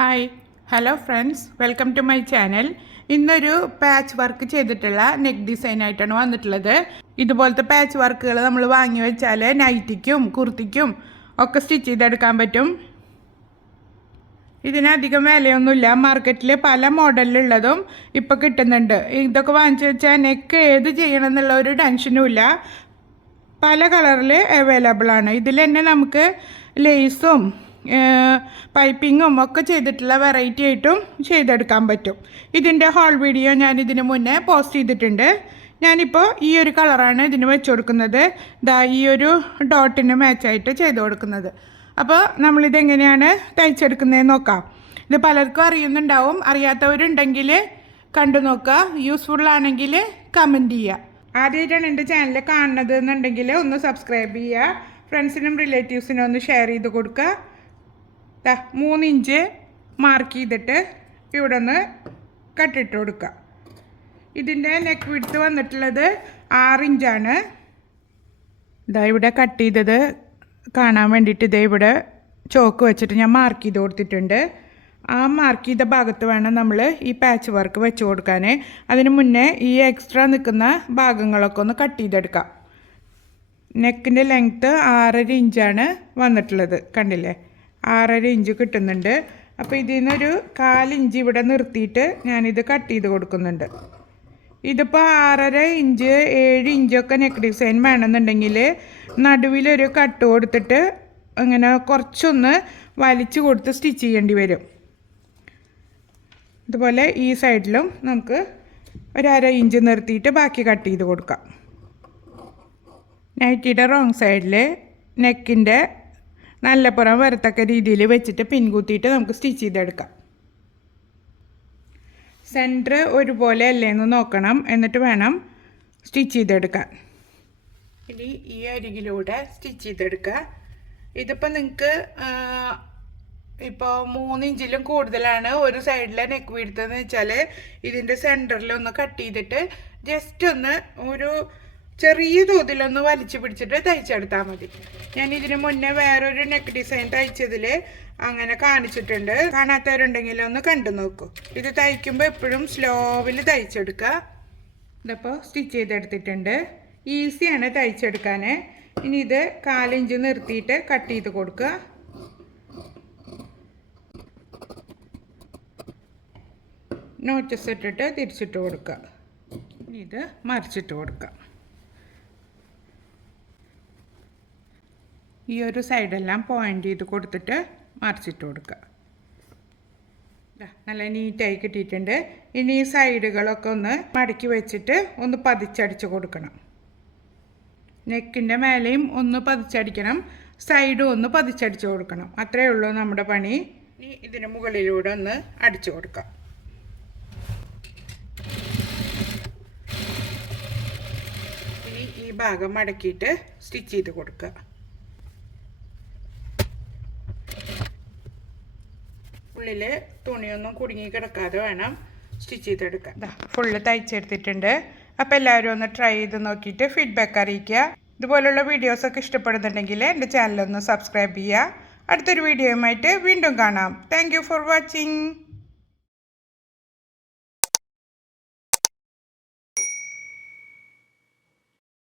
Hi hello friends, welcome to my channel. ഇന്നൊരു patch work ചെയ്തിട്ടുള്ള neck design ആയിട്ടാണ് വന്നിട്ടുള്ളത്. ഇതുപോലത്തെ പാച്ച് വർക്കുകൾ നമ്മൾ വാങ്ങി വെച്ചാൽ നൈറ്റിക്കും കുർത്തിക്കും ഒക്കെ സ്റ്റിച്ച് ചെയ്തെടുക്കാൻ പറ്റും. ഇതിനധികം വിലയൊന്നുമില്ല. മാർക്കറ്റിൽ പല മോഡലിലുള്ളതും ഇപ്പോൾ കിട്ടുന്നുണ്ട്. ഇതൊക്കെ വാങ്ങിച്ചു വെച്ചാൽ നെക്ക് ഏത് ചെയ്യണം എന്നുള്ള ഒരു ടെൻഷനും ഇല്ല. പല കളറിൽ അവൈലബിൾ ആണ്. ഇതിൽ തന്നെ നമുക്ക് ലേസും പൈപ്പിങ്ങും ഒക്കെ ചെയ്തിട്ടുള്ള വെറൈറ്റി ആയിട്ടും ചെയ്തെടുക്കാൻ പറ്റും. ഇതിൻ്റെ ഹോൾ വീഡിയോ ഞാൻ ഇതിന് മുന്നേ പോസ്റ്റ് ചെയ്തിട്ടുണ്ട്. ഞാനിപ്പോൾ ഈ ഒരു കളറാണ് ഇതിന് വെച്ച് കൊടുക്കുന്നത്. ഈ ഒരു ഡോട്ടിന് മാച്ചായിട്ട് ചെയ്ത് കൊടുക്കുന്നത്. അപ്പോൾ നമ്മളിതെങ്ങനെയാണ് തയ്ച്ചെടുക്കുന്നതെന്ന് നോക്കാം. ഇത് പലർക്കും അറിയുന്നുണ്ടാവും. അറിയാത്തവരുണ്ടെങ്കിൽ കണ്ടു നോക്കുക. യൂസ്ഫുള്ളാണെങ്കിൽ കമൻറ്റ് ചെയ്യുക. ആദ്യമായിട്ടാണ് എൻ്റെ ചാനൽ കാണുന്നത് എന്നുണ്ടെങ്കിൽ ഒന്ന് സബ്സ്ക്രൈബ് ചെയ്യുക. ഫ്രണ്ട്സിനും റിലേറ്റീവ്സിനും ഒന്ന് ഷെയർ ചെയ്ത് കൊടുക്കുക. 3 ഇഞ്ച് മാർക്ക് ചെയ്തിട്ട് ഇവിടെ ഒന്ന് കട്ടിട്ട് കൊടുക്കുക. ഇതിൻ്റെ നെക്ക് വിഡ്ത്ത് വന്നിട്ടുള്ളത് 6 ഇഞ്ചാണ്. ഇവിടെ കട്ട് ചെയ്തത് കാണാൻ വേണ്ടിയിട്ട് ഇവിടെ ചോക്ക് വെച്ചിട്ട് ഞാൻ മാർക്ക് ചെയ്ത് കൊടുത്തിട്ടുണ്ട്. ആ മാർക്ക് ചെയ്ത ഭാഗത്ത് വേണം നമ്മൾ ഈ പാച്ച് വർക്ക് വെച്ച് കൊടുക്കാൻ. അതിന് മുന്നേ ഈ എക്സ്ട്രാ നിൽക്കുന്ന ഭാഗങ്ങളൊക്കെ ഒന്ന് കട്ട് ചെയ്തെടുക്കാം. നെക്കിൻ്റെ ലെങ്ത്ത് 6.5 ഇഞ്ചാണ് വന്നിട്ടുള്ളത്. കണ്ടില്ലേ, 6.5 ഇഞ്ച് കിട്ടുന്നുണ്ട്. അപ്പോൾ ഇതിൽ നിന്നൊരു 1/4 ഇഞ്ച് ഇവിടെ നിർത്തിയിട്ട് ഞാനിത് കട്ട് ചെയ്ത് കൊടുക്കുന്നുണ്ട്. ഇതിപ്പോൾ 6.5 ഇഞ്ച് 7 ഇഞ്ചൊക്കെ നെക്ക് ഡിസൈൻ വേണമെന്നുണ്ടെങ്കിൽ നടുവിലൊരു കട്ട് കൊടുത്തിട്ട് അങ്ങനെ കുറച്ചൊന്ന് വലിച്ചു കൊടുത്ത് സ്റ്റിച്ച് ചെയ്യേണ്ടി വരും. ഇതുപോലെ ഈ സൈഡിലും നമുക്ക് 1/2 ഇഞ്ച് നിർത്തിയിട്ട് ബാക്കി കട്ട് ചെയ്ത് കൊടുക്കാം. നൈറ്റിയുടെ റോങ് സൈഡിൽ നെക്കിൻ്റെ നല്ല പുറം വരത്തക്ക രീതിയിൽ വെച്ചിട്ട് പിൻകുത്തിയിട്ട് നമുക്ക് സ്റ്റിച്ച് ചെയ്തെടുക്കാം. സെൻറ്റർ ഒരുപോലെ അല്ലേന്ന് നോക്കണം, എന്നിട്ട് വേണം സ്റ്റിച്ച് ചെയ്തെടുക്കാൻ. ഇനി ഈ അരികിലൂടെ സ്റ്റിച്ച് ചെയ്തെടുക്കുക. ഇതിപ്പോൾ നിങ്ങൾക്ക് ഇപ്പോൾ 3 ഇഞ്ചിലും കൂടുതലാണ് ഒരു സൈഡിലെ നെക്ക് വീഴ്ത്തതെന്ന് വെച്ചാൽ ഇതിൻ്റെ സെൻറ്ററിലൊന്ന് കട്ട് ചെയ്തിട്ട് ജസ്റ്റ് ഒന്ന് ഒരു ചെറിയ തോതിലൊന്ന് വലിച്ചു പിടിച്ചിട്ട് തയ്ച്ചെടുത്താൽ മതി. ഞാൻ ഇതിന് മുന്നേ വേറൊരു നെക്ക് ഡിസൈൻ തയ്ച്ചതിൽ അങ്ങനെ കാണിച്ചിട്ടുണ്ട്. കാണാത്തവരുണ്ടെങ്കിൽ ഒന്ന് കണ്ടു നോക്കൂ. ഇത് തയ്ക്കുമ്പോൾ എപ്പോഴും സ്ലോവിൽ തയ്ച്ചെടുക്കുക. ഇതിപ്പോൾ സ്റ്റിച്ച് ചെയ്തെടുത്തിട്ടുണ്ട്. ഈസിയാണ് തയ്ച്ചെടുക്കാൻ. ഇനി ഇത് 1/4 ഇഞ്ച് നിർത്തിയിട്ട് കട്ട് ചെയ്ത് കൊടുക്കുക. നോച്ചസ് ഇട്ടിട്ട് തിരിച്ചിട്ട് കൊടുക്കുക. ഇനി ഇത് മറിച്ചിട്ട് കൊടുക്കുക. ഈ ഒരു സൈഡെല്ലാം പോയിൻ്റ് ചെയ്ത് കൊടുത്തിട്ട് മറിച്ചിട്ട് കൊടുക്കുക. നല്ല നീറ്റായി കിട്ടിയിട്ടുണ്ട്. ഇനി ഈ സൈഡുകളൊക്കെ ഒന്ന് മടക്കി വെച്ചിട്ട് ഒന്ന് പതിച്ചടിച്ച് കൊടുക്കണം. നെക്കിൻ്റെ മേലെയും ഒന്ന് പതിച്ചടിക്കണം, സൈഡും ഒന്ന് പതിച്ചടിച്ച് കൊടുക്കണം. അത്രയേ ഉള്ളൂ നമ്മുടെ പണി. ഇനി ഇതിന് മുകളിലൂടെ ഒന്ന് അടിച്ചു കൊടുക്കാം. ഇനി ഈ ഭാഗം മടക്കിയിട്ട് സ്റ്റിച്ച് ചെയ്ത് കൊടുക്കുക. ഉള്ളിൽ തുണിയൊന്നും കുടുങ്ങി കിടക്കാതെ വേണം സ്റ്റിച്ച് ചെയ്തെടുക്കാൻ. ഫുള്ള് തയ്ച്ചെടുത്തിട്ടുണ്ട്. അപ്പോൾ എല്ലാവരും ഒന്ന് ട്രൈ ചെയ്ത് നോക്കിയിട്ട് ഫീഡ്ബാക്ക് അറിയിക്കുക. ഇതുപോലുള്ള വീഡിയോസൊക്കെ ഇഷ്ടപ്പെടുന്നുണ്ടെങ്കിൽ എൻ്റെ ചാനലൊന്ന് സബ്സ്ക്രൈബ് ചെയ്യുക. അടുത്തൊരു വീഡിയോയുമായിട്ട് വീണ്ടും കാണാം. Thank you for watching.